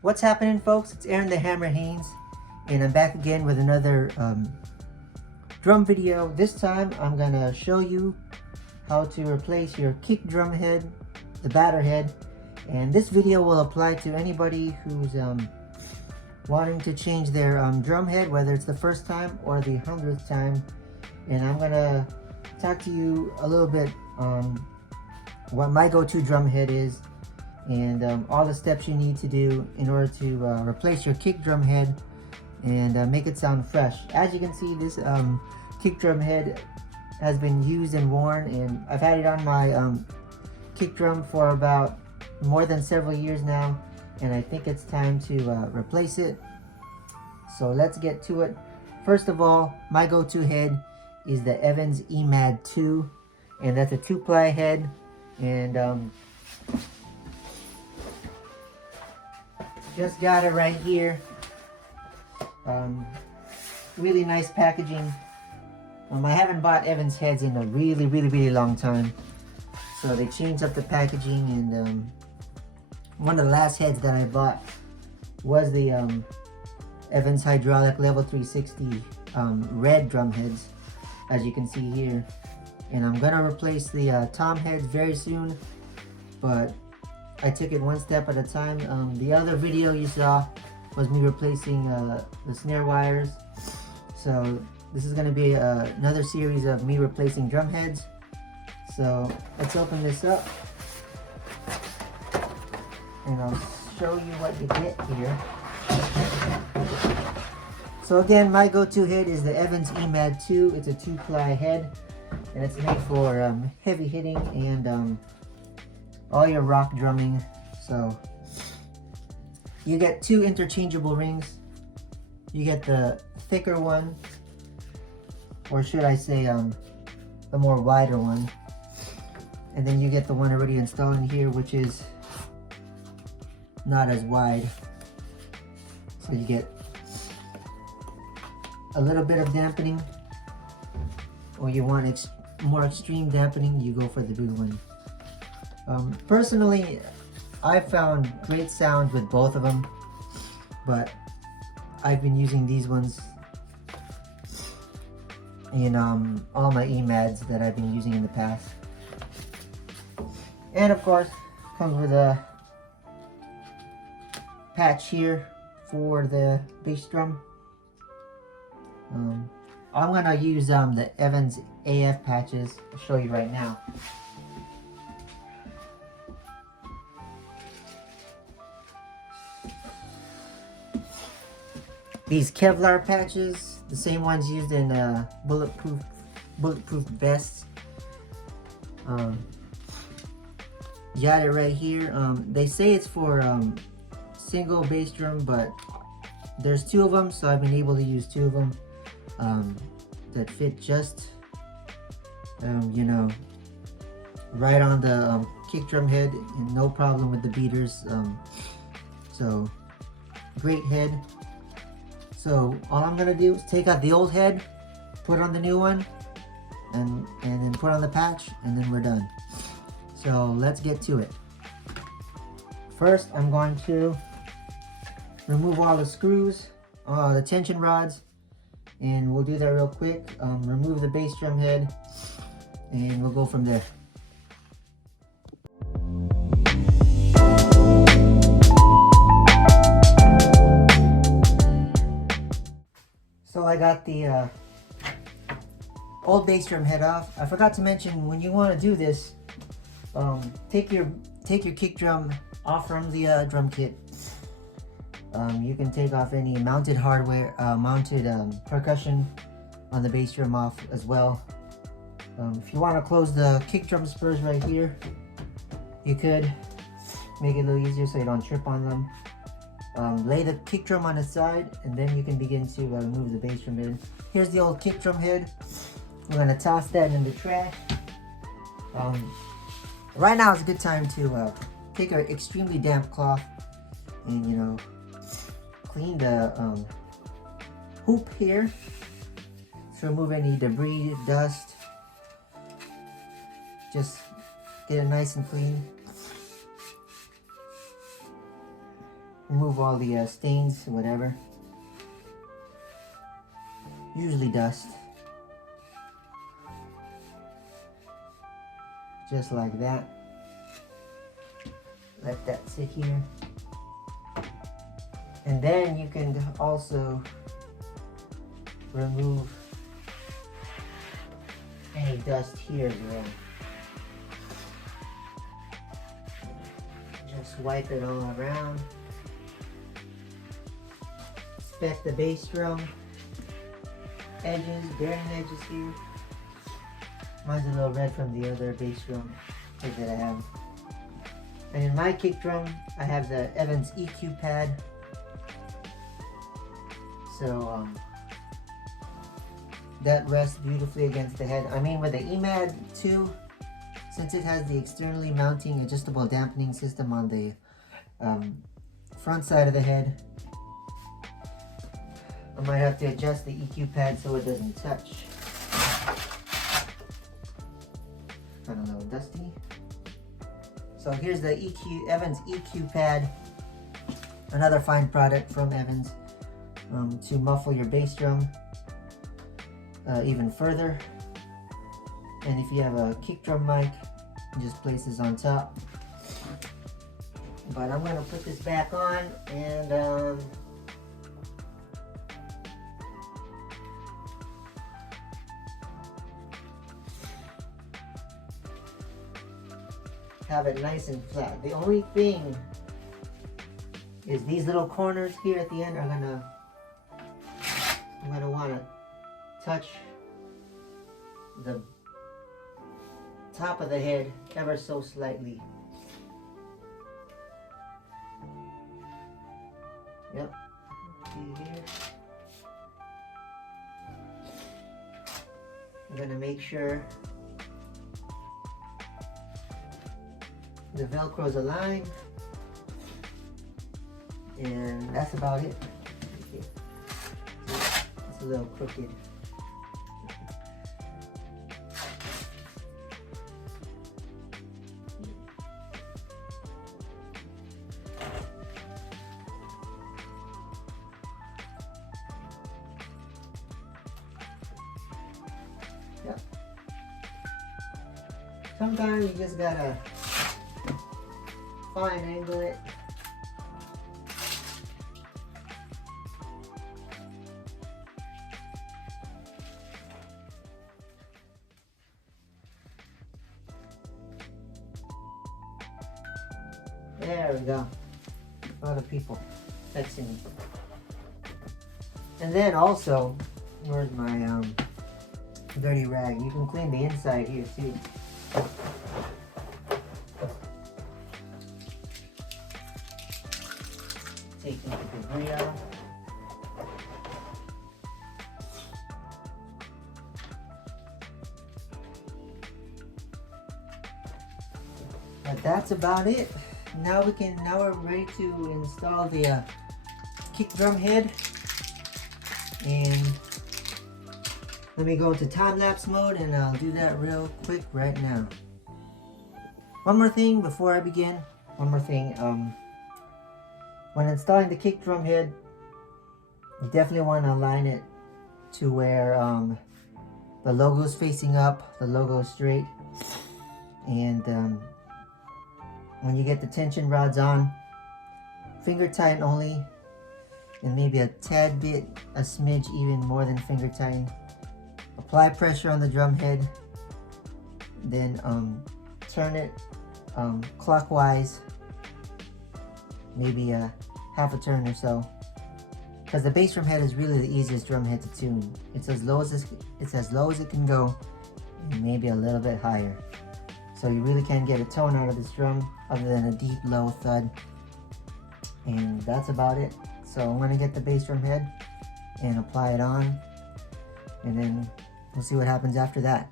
What's happening, folks? It's Aaron the Hammer Haynes, and I'm back again with another drum video. This time I'm gonna show you how to replace your kick drum head, the batter head, and this video will apply to anybody who's wanting to change their drum head, whether it's the first time or the 100th time. And I'm gonna talk to you a little bit on what my go-to drum head is, and all the steps you need to do in order to replace your kick drum head and make it sound fresh. As you can see, this kick drum head has been used and worn, and I've had it on my kick drum for about more than several years now, and I think it's time to replace it. So let's get to it. First of all, my go-to head is the Evans EMAD 2, and that's a 2-ply head, and just got it right here. Really nice packaging. I haven't bought Evans heads in a really long time, so they changed up the packaging, and one of the last heads that I bought was the Evans hydraulic level 360 red drum heads, as you can see here. And I'm gonna replace the tom heads very soon, but I took it one step at a time. The other video you saw was me replacing the snare wires. So this is going to be another series of me replacing drum heads. So let's open this up, and I'll show you what you get here. So again, my go-to head is the Evans EMAD 2. It's a 2-ply head, and it's made for heavy hitting and all your rock drumming. So you get 2 interchangeable rings. You get the thicker one, or should I say the more wider one, and then you get the one already installed in here, which is not as wide. So you get a little bit of dampening, or you want more extreme dampening, you go for the big one. Personally, I found great sound with both of them, but I've been using these ones in all my EMADs that I've been using in the past. And of course, comes with a patch here for the bass drum. I'm gonna use the Evans AF patches. I'll show you right now. These Kevlar patches, the same ones used in bulletproof vests. You got it right here. They say it's for single bass drum, but there's 2 of them, so I've been able to use 2 of them that fit just, you know, right on the kick drum head, and no problem with the beaters. So great head. So all I'm gonna do is take out the old head, put on the new one, and then put on the patch, and then we're done. So let's get to it. First, I'm going to remove all the screws, the tension rods, and we'll do that real quick. Remove the bass drum head, and we'll go from there. So I got the old bass drum head off. I forgot to mention, when you want to do this, take your kick drum off from the drum kit. You can take off any mounted hardware, mounted percussion on the bass drum off as well. If you want to close the kick drum spurs right here, you could make it a little easier so you don't trip on them. Lay the kick drum on its side, and then you can begin to remove the bass drum head. Here's the old kick drum head. We're gonna toss that in the trash. Right now is a good time to take an extremely damp cloth and, you know, clean the hoop here to remove any debris, dust. Just get it nice and clean. remove all the stains, whatever. Usually dust. Just like that. Let that sit here. And then you can also remove any dust here as well. Just wipe it all around. Inspect the bass drum edges, bearing edges here. Mine's a little red from the other bass drum that I have. And in my kick drum, I have the Evans EQ pad. So that rests beautifully against the head. I mean, with the EMAD 2, since it has the externally mounting adjustable dampening system on the front side of the head, I might have to adjust the EQ pad so it doesn't touch. Kind of a little dusty. So here's the Evans EQ pad, another fine product from Evans to muffle your bass drum even further. And if you have a kick drum mic, just place this on top. But I'm gonna put this back on and have it nice and flat. The only thing is these little corners here at the end are I'm gonna want to touch the top of the head ever so slightly. Yep. See here. I'm gonna make sure the Velcro's aligned, and that's about it. Okay. It's a little crooked. Yep. Sometimes you just gotta fine angle it. There we go. A lot of people texting me. And then also, where's my dirty rag? You can clean the inside here too. Taking the debris out. But that's about it. Now we're ready to install the kick drum head. And let me go into time-lapse mode and I'll do that real quick right now. One more thing before I begin. When installing the kick drum head, you definitely want to align it to where the logo is facing up, the logo is straight. And when you get the tension rods on, finger tighten only, and maybe a tad bit, a smidge even more than finger tighten. Apply pressure on the drum head, then turn it clockwise, maybe a half a turn or so, because the bass drum head is really the easiest drum head to tune. It's as low as it can go, and maybe a little bit higher. So you really can't get a tone out of this drum other than a deep low thud. And that's about it. So I'm gonna get the bass drum head and apply it on, and then we'll see what happens after that.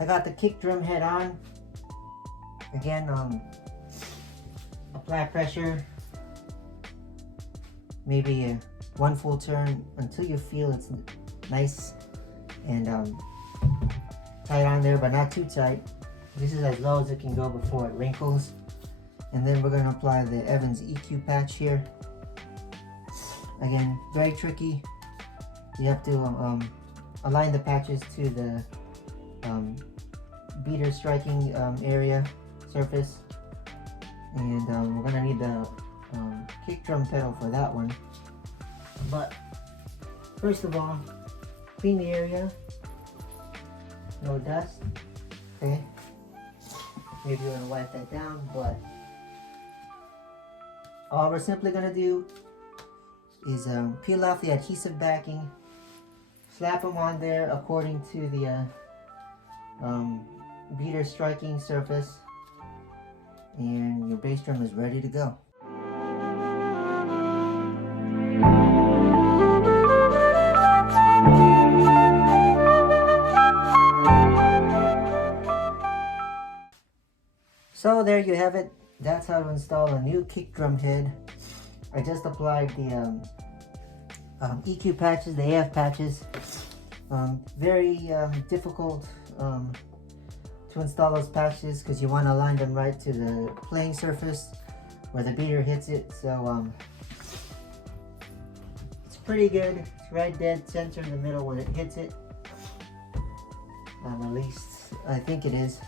I got the kick drum head on. Again, apply pressure, maybe one full turn until you feel it's nice and tight on there, but not too tight. This is as low as it can go before it wrinkles. And then we're going to apply the Evans EQ patch here. Again, very tricky. You have to align the patches to the beater striking area surface, and we're gonna need the kick drum pedal for that one. But first of all, clean the area, no dust. Okay, maybe you want to wipe that down, but all we're simply gonna do is peel off the adhesive backing, slap them on there according to the beater striking surface, and your bass drum is ready to go. So there you have it. That's how to install a new kick drum head. I just applied the EQ patches, the AF patches. Very difficult to install those patches because you want to align them right to the playing surface where the beater hits it. So it's pretty good. It's right dead center in the middle when it hits it. At least I think it is.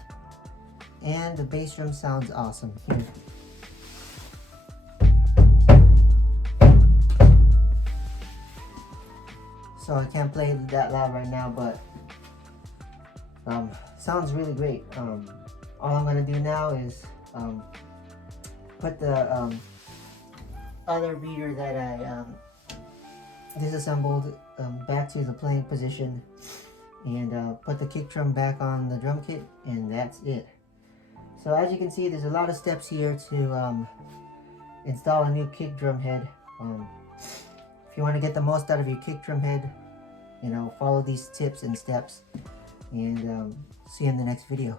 And the bass drum sounds awesome. Here. So I can't play that loud right now, but sounds really great. All I'm gonna do now is put the other beater that I disassembled back to the playing position, and put the kick drum back on the drum kit, and that's it. So as you can see, there's a lot of steps here to install a new kick drum head. If you want to get the most out of your kick drum head, you know, follow these tips and steps, and see you in the next video.